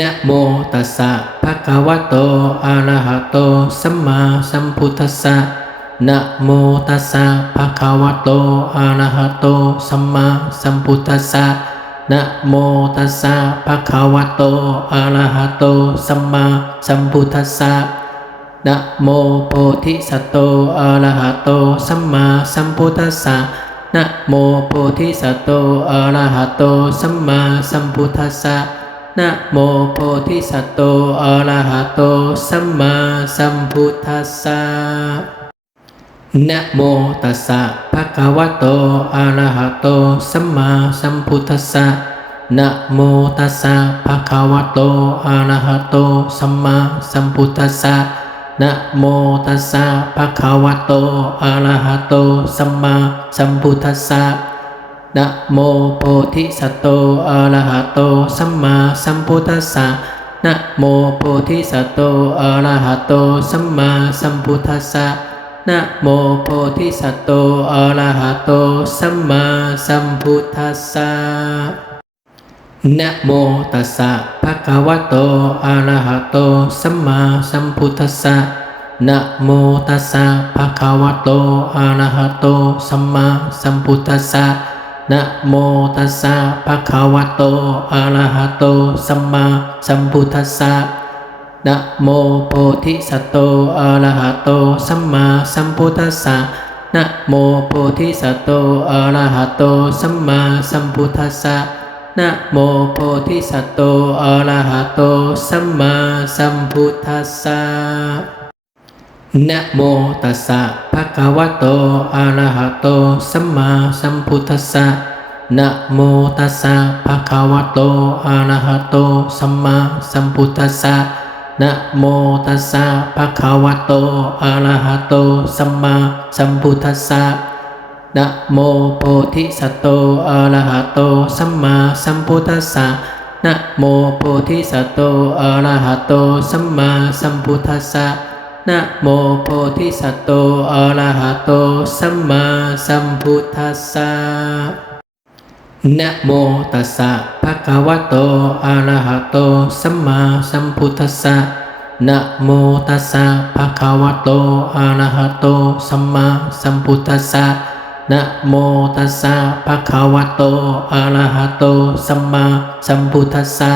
นะโมตัสสะภะคะวะโต อะระหะโต สัมมาสัมพุทธัสสะนะโมตัสสะภะคะวะโต อะระหะโต สัมมาสัมพุทธัสสะนะโมตัสสะภะคะวะโต อะระหะโต สัมมาสัมพุทธัสสะนะโมโพธิสัตโต อะระหะโต สัมมาสัมพุทธัสสะนะโมโพธิสัตโต อะระหะโต สัมมาสัมพุทธัสสะ นะโมโพธิสัตว์โตอรหะโต สัมมาสัมพุทธัสสะนะโมตัสสะภะคะวะโตอะระหะโต สัมมาสัมพุทธัสสะนะโมตัสสะภะคะวะโตอะระหะโต สัมมาสัมพุทธัสสะนะโมตัสสะภะคะวะโตอะระหะโต สัมมาสัมพุทธัสสะ นะโมโพธิสัตโตอะระหะโต สัมมาสัมพุทธัสสะนะโมโพธิสัตโตอะระหะโต สัมมาสัมพุทธัสสะนะโมโพธิสัตโตอะระหะโต สัมมาสัมพุทธัสสะนะโมตัสสะภะคะวะโตอะระหะโต สัมมาสัมพุทธัสสะนะโมตัสสะภะคะวะโตอะระหะโต สัมมาสัมพุทธัสสะ นะโมตัสสะภะคะวะโตอะระหะโต สัมมาสัมพุทธัสสะนะโมโพธิสัตโตอะระหะโต สัมมาสัมพุทธัสสะนะโมโพธิสัตโตอะระหะโต สัมมาสัมพุทธัสสะนะโมโพธิสัตโตอะระหะโต สัมมาสัมพุทธัสสะ นะโมตัสสะภะคะวะโต อะระหะโต สัมมาสัมพุทธัสสะนะโมตัสสะภะคะวะโต อะระหะโต สัมมาสัมพุทธัสสะนะโมตัสสะภะคะวะโต อะระหะโต สัมมาสัมพุทธัสสะนะโมโพธิสัตโต อะระหะโต สัมมาสัมพุทธัสสะนะโมโพธิสัตโต อะระหะโต สัมมาสัมพุทธัสสะ นะโมโพธิสัตว์โตอรหะโต สัมมาสัมพุทธัสสะนะโมตัสสะภะคะวะโตอะระหะโต สัมมาสัมพุทธัสสะนะโมตัสสะภะคะวะโตอะระหะโต สัมมาสัมพุทธัสสะนะโมตัสสะภะคะวะโตอะระหะโต สัมมาสัมพุทธัสสะ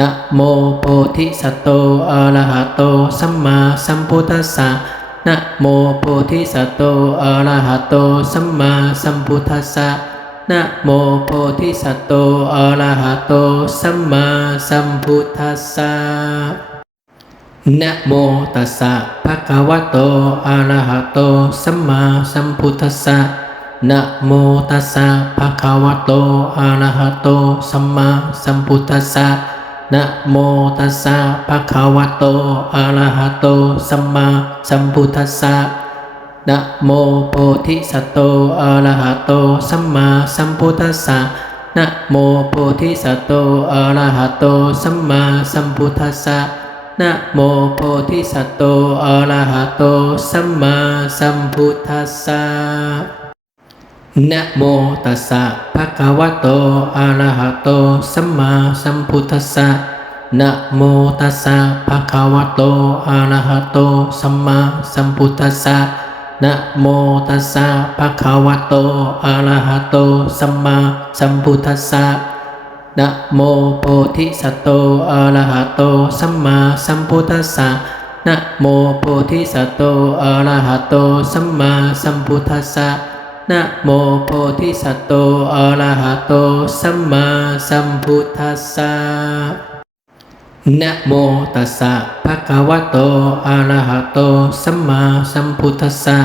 นะโมโพธิสัตโตอะระหะโต สัมมาสัมพุทธัสสะนะโมโพธิสัตโตอะระหะโต สัมมาสัมพุทธัสสะนะโมโพธิสัตโตอะระหะโต สัมมาสัมพุทธัสสะนะโมตัสสะภะคะวะโตอะระหะโต สัมมาสัมพุทธัสสะนะโมตัสสะภะคะวะโตอะระหะโต สัมมาสัมพุทธัสสะ นะโมตัสสะภะคะวะโตอะระหะโต สัมมาสัมพุทธัสสะนะโมโพธิสัตโตอะระหะโต สัมมาสัมพุทธัสสะนะโมโพธิสัตโตอะระหะโต สัมมาสัมพุทธัสสะนะโมโพธิสัตโตอะระหะโต สัมมาสัมพุทธัสสะ นะโมตัสสะภะคะวะโต อะระหะโต สัมมาสัมพุทธัสสะนะโมตัสสะภะคะวะโต อะระหะโต สัมมาสัมพุทธัสสะนะโมตัสสะภะคะวะโต อะระหะโต สัมมาสัมพุทธัสสะนะโมโพธิสัตโต อะระหะโต สัมมาสัมพุทธัสสะนะโมโพธิสัตโต อะระหะโต สัมมาสัมพุทธัสสะ นะโมโพธิสัตว์โตอรหะโต สัมมาสัมพุทธัสสะนะโมตัสสะภะคะวะโตอะระหะโต สัมมาสัมพุทธัสสะ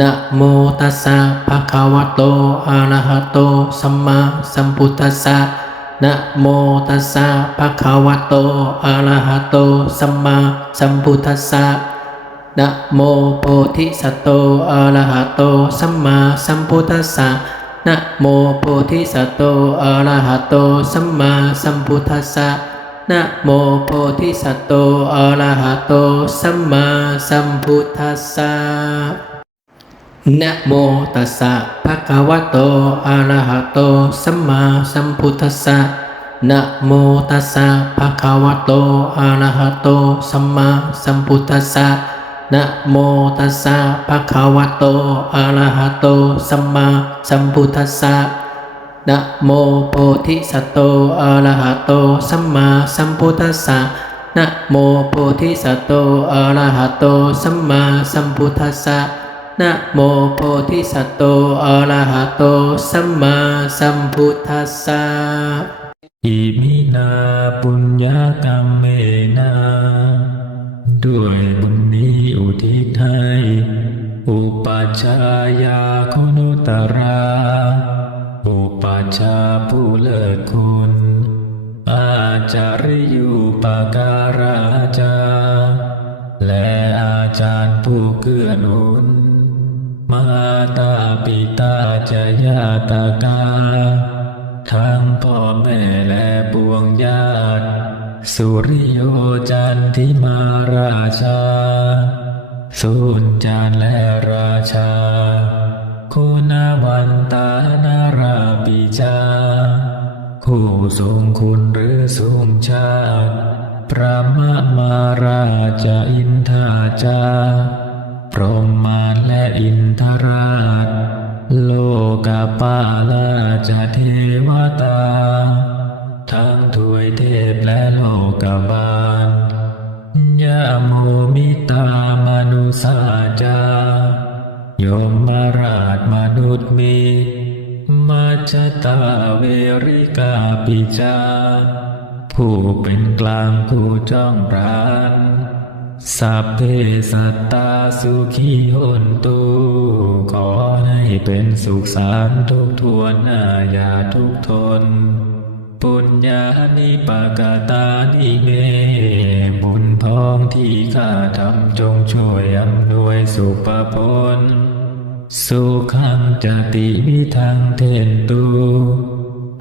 นะโมตัสสะภะคะวะโตอะระหะโต สัมมาสัมพุทธัสสะนะโมตัสสะภะคะวะโตอะระหะโต สัมมาสัมพุทธัสสะ นะโมโพธิสัตโตอะระหะโต สัมมาสัมพุทธัสสะนะโมโพธิสัตโตอะระหะโต สัมมาสัมพุทธัสสะนะโมโพธิสัตโตอะระหะโต สัมมาสัมพุทธัสสะนะโมตัสสะภะคะวะโตอะระหะโต สัมมาสัมพุทธัสสะนะโมตัสสะภะคะวะโตอะระหะโต สัมมาสัมพุทธัสสะ นะโมตัสสะภะคะวะโตอะระหะโต สัมมาสัมพุทธัสสะนะโมโพธิสัตโตอะระหะโต สัมมาสัมพุทธัสสะนะโมโพธิสัตโตอะระหะโต สัมมาสัมพุทธัสสะนะโมโพธิสัตโตอะระหะโต สัมมาสัมพุทธัสสะอิมินาปุญญากรรมเมนา ด้วยบุญนี้อุทิศให้ อุปัชายาคุณุตรา อุปัชาผู้เลิศคุณ อาจาริยุปการาจา และอาจารย์ผู้เกื้อหนุน มาตาปิตาจะญาตากา สุริโยจันทิมาราชา สุนจานและราชา คุณวันตานาราปิจาผู้ทรงคุณหรือทรงชาติพระมมาราชอินทาจา พรหมานและอินทราช โลกาปาลาจเทวตา บาลยะโมมิตามนุสาจาโยมมาราชมนุษย์มีมาชตาเวริกาปิจา ผู้เป็นกลางผู้จ้องรานสัพเพสัตตาสุขีหนตุขอให้เป็นสุขสารทุกทวนหน้าอย่าทุกทน ปุญญานิปกาตานิเม บุญพ้องที่ข้าทำจงช่วยอำนวยสุปผลสุขังจติวิทังเทนตุ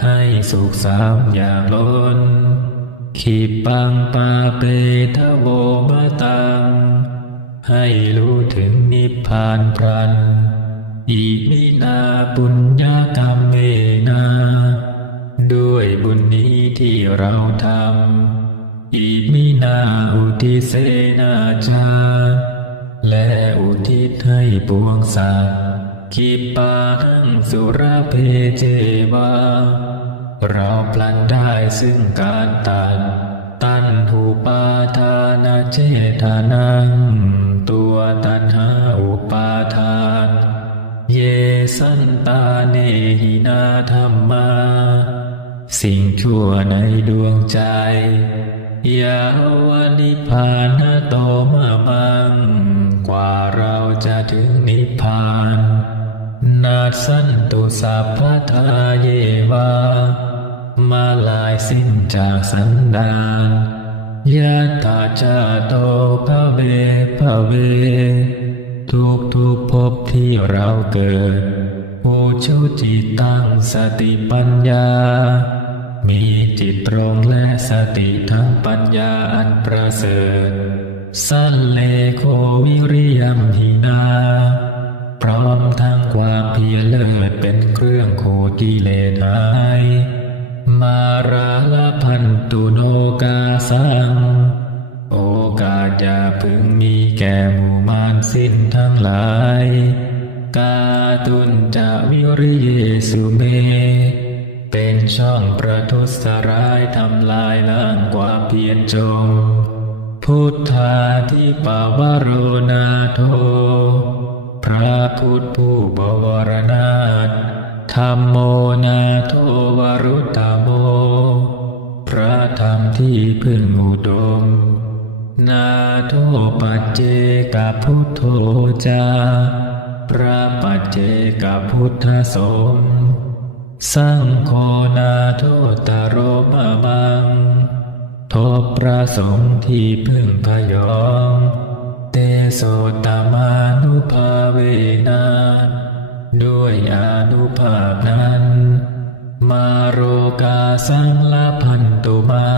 ให้สุขสามอย่างล้น ขีปังปาเปทโวมะตัง ให้รู้ถึงนิพพานพรันอีมินาปุญญากรรม เราทำอีมินาอุทิเสนาจา และอุทิศให้ปวงสัตว์ขีปาหังสุรเพเจวาเราพลันได้ซึ่งการตัดตันหูปาทานาเจทานัง ตัวตันหาอุปาทาน เยสันตาเนหินาธรรมา สิ่งชั่วในดวงใจ ยาวานิพพานโตมามัง กว่าเราจะถึงนิพพาน นาสันตุสัพพทาเยวา มาลายสิ้นจากสันดานยะตาจาโตภะเวภะเว ทุกทุกภพที่เราเกิดผู้ชุจิตตั้งสติปัญญา มีจิตตรงและสติทั้งปัญญาอันประเสริฐสันเลโควิริยมหินาพร้อมทั้งความเพียรเลิศเป็นเครื่องโคกิเลสหายมาราลพันตุโนกาสัง โอกาสอย่าพึงมีแก่หมู่มารสิ้นทั้งหลาย กาตุนจะวิริเยสุเม ช่องประทุษร้ายทำลายล้างความเพียรจง พุทธาที่ปาวโรนาโท พระพุทธผู้บวรนาถธรรมโมนาโทวรุตตโม พระธรรมที่พึ่งอุดม นาโทปัจเจกพุทโธจา พระปัจเจกพุทธสม สังโฆนาโทตโรมะมังทบพระสงฆ์ที่พึ่งพยองเตโสตมานุภาเวนาด้วยอนุภาพนั้น มาโรกาสังลพันตุมา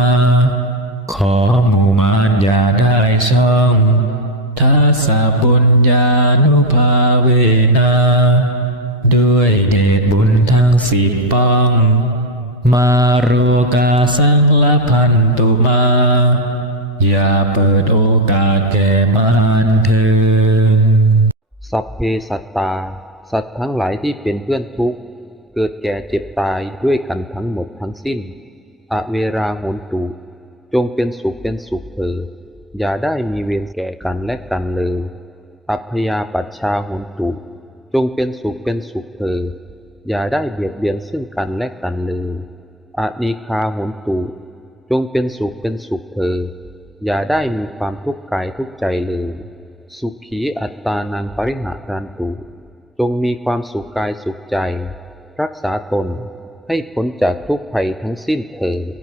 ขอหมู่มารอย่าได้ช่องทัสสะบุญญานุภาเวนา มาโรกาสังละพันตุมา อย่าเปิดโอกาสแก่มารเถินสัพเพสัตตา สัตว์ทั้งหลายที่เป็นเพื่อนทุกข์ เกิดแก่เจ็บตายด้วยกันทั้งหมดทั้งสิ้น อเวราโหนตุจงเป็นสุขเป็นสุขเถิดอย่าได้มีเวรแก่กันและกันเลย อัพยาปัชชาโหนตุจงเป็นสุขเป็นสุขเถิดอย่าได้เบียดเบียนซึ่งกันและกันเลย อานีคาหนตุจงเป็นสุขเป็นสุขเถิดอย่าได้มีความทุกข์กายทุกใจเลย สุขีอัตตานังปริหารันตุจงมีความสุขกายสุขใจ รักษาตนให้พ้นจากทุกภัยทั้งสิ้นเถิด